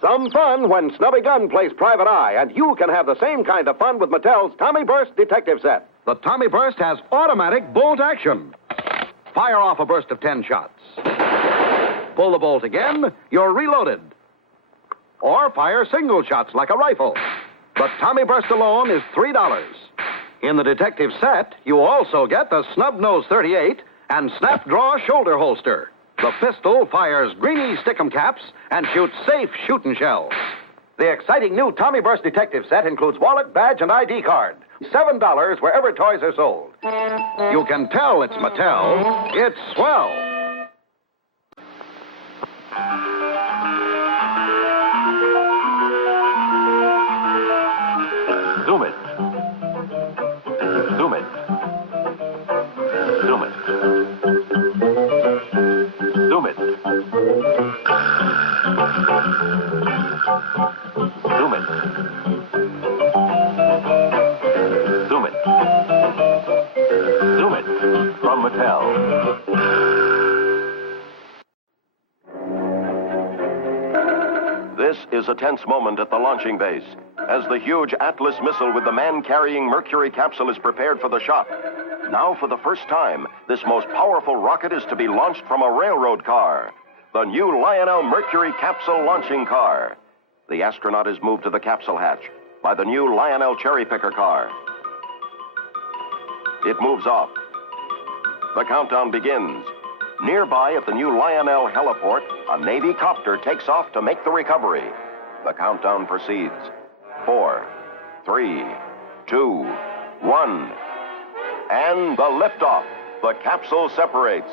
Some fun when Snubby Gun plays Private Eye, and you can have the same kind of fun with Mattel's Tommy Burst Detective Set. The Tommy Burst has automatic bolt action. Fire off a burst of 10 shots. Pull the bolt again, you're reloaded. Or fire single shots like a rifle. The Tommy Burst alone is $3. In the Detective Set, you also get the Snub Nose 38 and Snap Draw Shoulder Holster. The pistol fires greeny stickum caps and shoots safe shooting shells. The exciting new Tommy Burst Detective Set includes wallet, badge, and ID card. $7 wherever toys are sold. You can tell it's Mattel. It's swell. Zoom it. Zoom it. Zoom it. Zoom it. Zoom it. Zoom it. Zoom it. From Mattel. This is a tense moment at the launching base as the huge Atlas missile with the man-carrying Mercury capsule is prepared for the shot. Now, for the first time, this most powerful rocket is to be launched from a railroad car. The new Lionel Mercury capsule launching car. The astronaut is moved to the capsule hatch by the new Lionel cherry picker car. It moves off. The countdown begins. Nearby at the new Lionel heliport, a Navy copter takes off to make the recovery. The countdown proceeds. 4, 3, 2, 1. And the liftoff. The capsule separates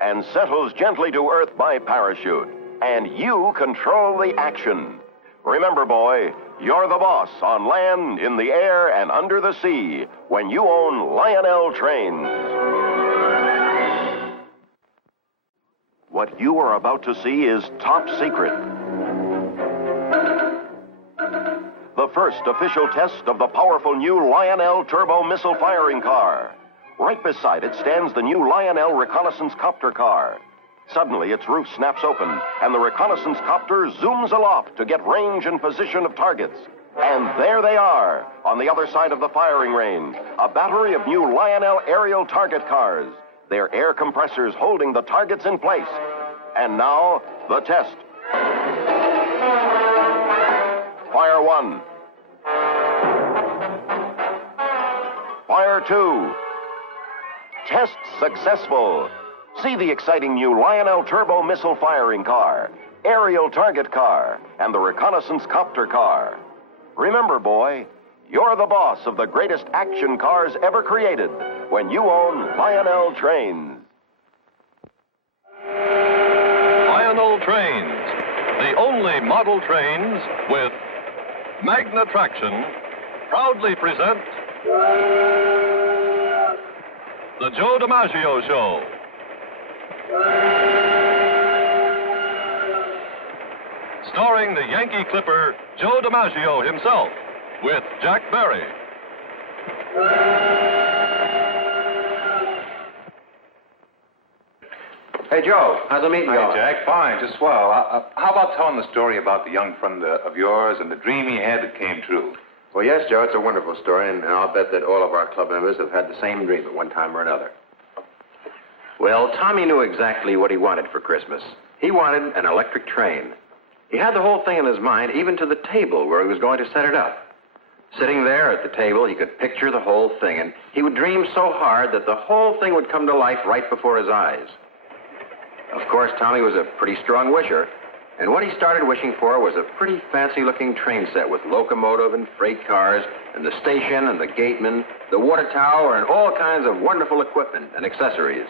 and settles gently to Earth by parachute. And you control the action. Remember, boy, you're the boss on land, in the air, and under the sea when you own Lionel Trains. What you are about to see is top secret. The first official test of the powerful new Lionel turbo missile firing car. Right beside it stands the new Lionel reconnaissance copter car. Suddenly, its roof snaps open, and the reconnaissance copter zooms aloft to get range and position of targets. And there they are, on the other side of the firing range, a battery of new Lionel aerial target cars, their air compressors holding the targets in place. And now, the test. Fire 1. Fire 2. Test successful. See the exciting new Lionel turbo missile firing car, aerial target car, and the reconnaissance copter car. Remember, boy, you're the boss of the greatest action cars ever created when you own Lionel Trains. Lionel Trains, the only model trains with Magna Traction, proudly present the Joe DiMaggio Show. Starring the Yankee Clipper, Joe DiMaggio himself, with Jack Barry. Hey, Joe, how's the meeting going? Hi, Jack. Fine, just swell. How about telling the story about the young friend of yours and the dream he had that came true? Well, yes, Joe, it's a wonderful story, and I'll bet that all of our club members have had the same dream at one time or another. Well, Tommy knew exactly what he wanted for Christmas. He wanted an electric train. He had the whole thing in his mind, even to the table where he was going to set it up. Sitting there at the table, he could picture the whole thing, and he would dream so hard that the whole thing would come to life right before his eyes. Of course, Tommy was a pretty strong wisher, and what he started wishing for was a pretty fancy-looking train set with locomotive and freight cars, and the station and the gateman, the water tower, and all kinds of wonderful equipment and accessories.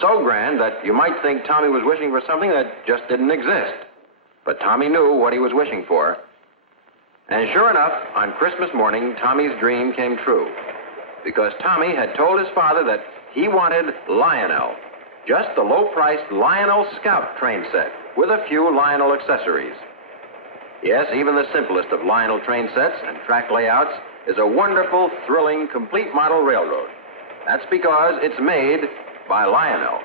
So grand that you might think Tommy was wishing for something that just didn't exist. But Tommy knew what he was wishing for. And sure enough, on Christmas morning, Tommy's dream came true. Because Tommy had told his father that he wanted Lionel, Just the low-priced Lionel Scout train set with a few Lionel accessories. Yes, even the simplest of Lionel train sets and track layouts is a wonderful, thrilling, complete model railroad. That's because it's made by Lionel.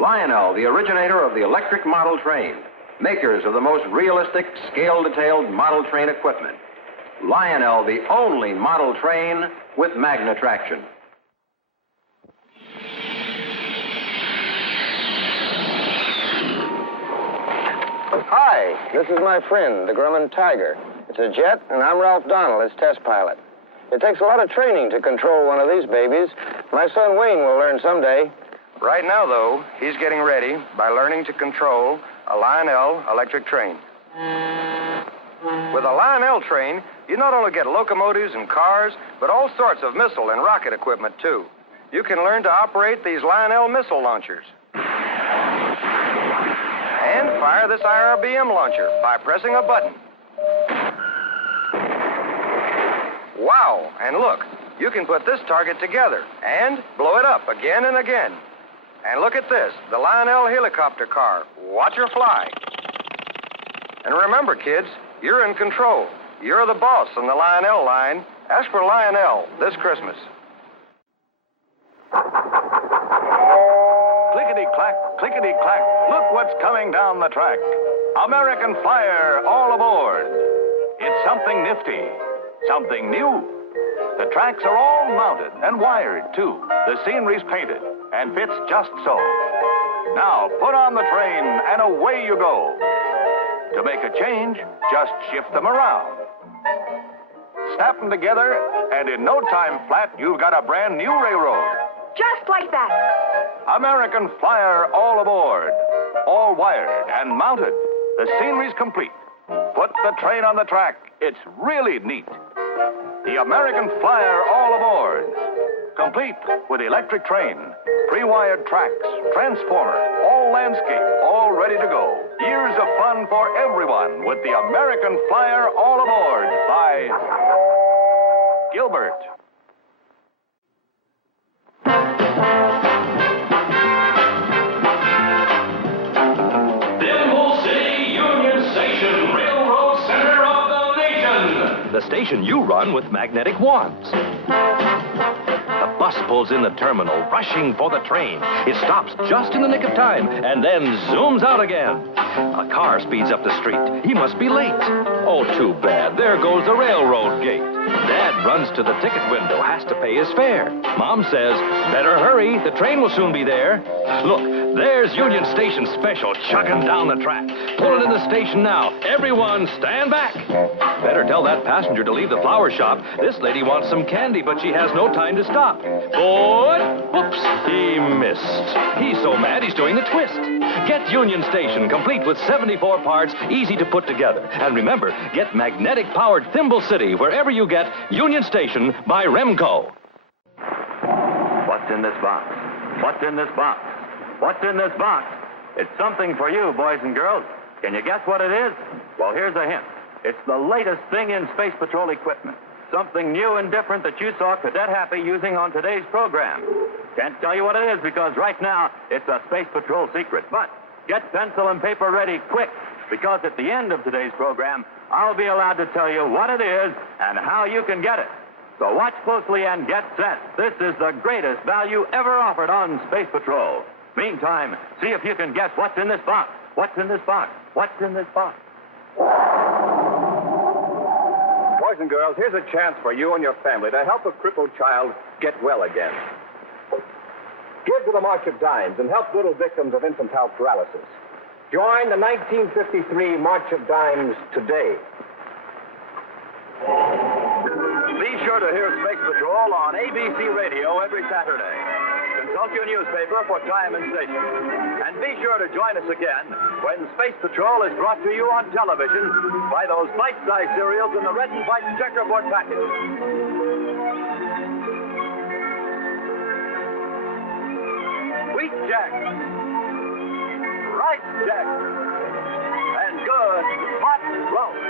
Lionel, the originator of the electric model train, makers of the most realistic, scale-detailed model train equipment. Lionel, the only model train with magna traction. Hi, this is my friend, the Grumman Tiger. It's a jet, and I'm Ralph Donald, its test pilot. It takes a lot of training to control one of these babies. My son Wayne will learn someday. Right now, though, he's getting ready by learning to control a Lionel electric train. With a Lionel train, you not only get locomotives and cars, but all sorts of missile and rocket equipment, too. You can learn to operate these Lionel missile launchers. And fire this IRBM launcher by pressing a button. Wow, and look, you can put this target together and blow it up again and again. And look at this, the Lionel helicopter car. Watch her fly. And remember, kids, you're in control. You're the boss on the Lionel line. Ask for Lionel this Christmas. Clickety-clack, clickety-clack. Look what's coming down the track. American Flyer, all aboard. It's something nifty, something new. The tracks are all mounted and wired, too. The scenery's painted and fits just so. Now, put on the train and away you go. To make a change, just shift them around. Snap them together, and in no time flat, you've got a brand new railroad. Just like that. American Flyer, all aboard. All wired and mounted. The scenery's complete. Put the train on the track. It's really neat. The American Flyer, all aboard. Complete with electric train, pre-wired tracks, transformer, all landscape, all ready to go. Years of fun for everyone with the American Flyer, all aboard by Gilbert. The station you run with magnetic wands. The bus pulls in the terminal, rushing for the train. It stops just in the nick of time and then zooms out again. A car speeds up the street. He must be late. Oh, too bad. There goes the railroad gate. Dad runs to the ticket window, has to pay his fare. Mom says, better hurry. The train will soon be there. Look, there's Union Station Special chugging down the track. Pulling in the station now. Everyone, stand back. Better tell that passenger to leave the flower shop. This lady wants some candy, but she has no time to stop. But, whoops, he missed. He's so mad he's doing the twist. Get Union Station, complete with 74 parts, easy to put together. And remember, get magnetic-powered Thimble City wherever you get Union Station by Remco. What's in this box? What's in this box? What's in this box? It's something for you, boys and girls. Can you guess what it is? Well, here's a hint. It's the latest thing in Space Patrol equipment. Something new and different that you saw Cadet Happy using on today's program. Can't tell you what it is because right now it's a Space Patrol secret. But get pencil and paper ready quick because at the end of today's program, I'll be allowed to tell you what it is and how you can get it. So watch closely and get set. This is the greatest value ever offered on Space Patrol. Meantime, see if you can guess what's in this box. What's in this box? What's in this box? Boys and girls, here's a chance for you and your family to help a crippled child get well again. Give to the March of Dimes and help little victims of infantile paralysis. Join the 1953 March of Dimes today. Be sure to hear Space Patrol on ABC Radio every Saturday. Consult your newspaper for time and station. And be sure to join us again when Space Patrol is brought to you on television by those bite-sized cereals in the red and white checkerboard package. Wheat Jack, Rice Jack, and good hot roast.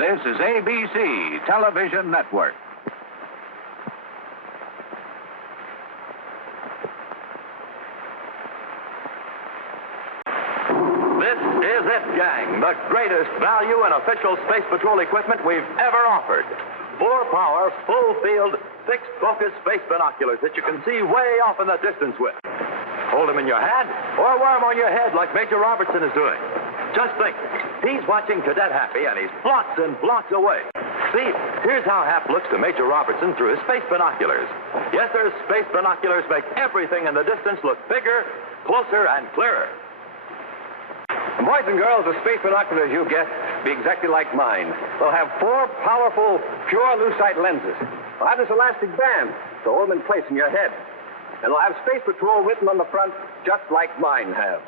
This is ABC Television Network. This is it, gang. The greatest value in official Space Patrol equipment we've ever offered. 4-power, full-field, fixed-focus space binoculars that you can see way off in the distance with. Hold them in your hand or wear them on your head like Major Robertson is doing. Just think, he's watching Cadet Happy and he's blocks and blocks away. See, here's how Hap looks to Major Robertson through his space binoculars. Yes, sir, space binoculars make everything in the distance look bigger, closer, and clearer. And boys and girls, the space binoculars you get be exactly like mine. They'll have 4 powerful, pure lucite lenses. They'll have this elastic band to hold them in place in your head. And they'll have Space Patrol written on the front, just like mine have.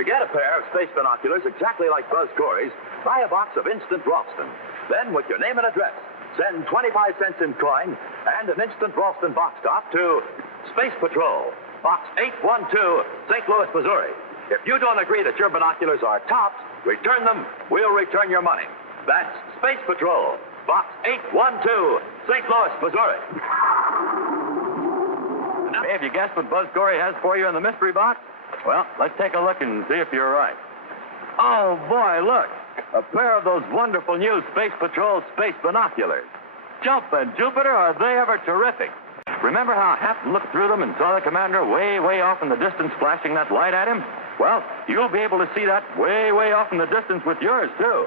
To get a pair of space binoculars exactly like Buzz Corey's, buy a box of Instant Ralston. Then, with your name and address, send 25 cents in coin and an Instant Ralston box top to Space Patrol, Box 812, St. Louis, Missouri. If you don't agree that your binoculars are tops, return them. We'll return your money. That's Space Patrol, Box 812, St. Louis, Missouri. Hey, have you guessed what Buzz Corey has for you in the mystery box? Well, let's take a look and see if you're right. Oh, boy, look. A pair of those wonderful new Space Patrol space binoculars. Jumpin' Jupiter, are they ever terrific? Remember how Hap looked through them and saw the commander way, way off in the distance flashing that light at him? Well, you'll be able to see that way, way off in the distance with yours, too.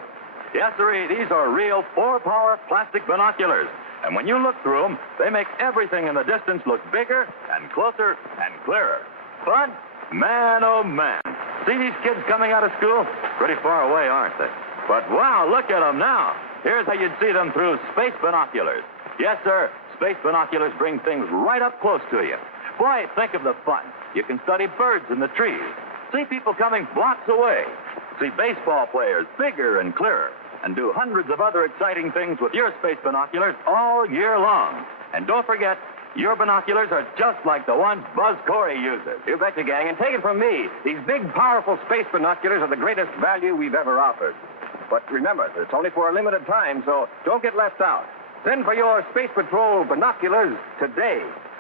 Yes, sir, these are real 4-power plastic binoculars. And when you look through them, they make everything in the distance look bigger and closer and clearer. Fun? Man, oh, man. See these kids coming out of school? Pretty far away, aren't they? But wow, look at them now. Here's how you'd see them through space binoculars. Yes, sir, space binoculars bring things right up close to you. Boy, think of the fun. You can study birds in the trees. See people coming blocks away. See baseball players bigger and clearer. And do hundreds of other exciting things with your space binoculars all year long. And don't forget, your binoculars are just like the ones Buzz Corey uses. You betcha, gang. And take it from me, these big, powerful space binoculars are the greatest value we've ever offered. But remember, it's only for a limited time, so don't get left out. Send for your Space Patrol binoculars today.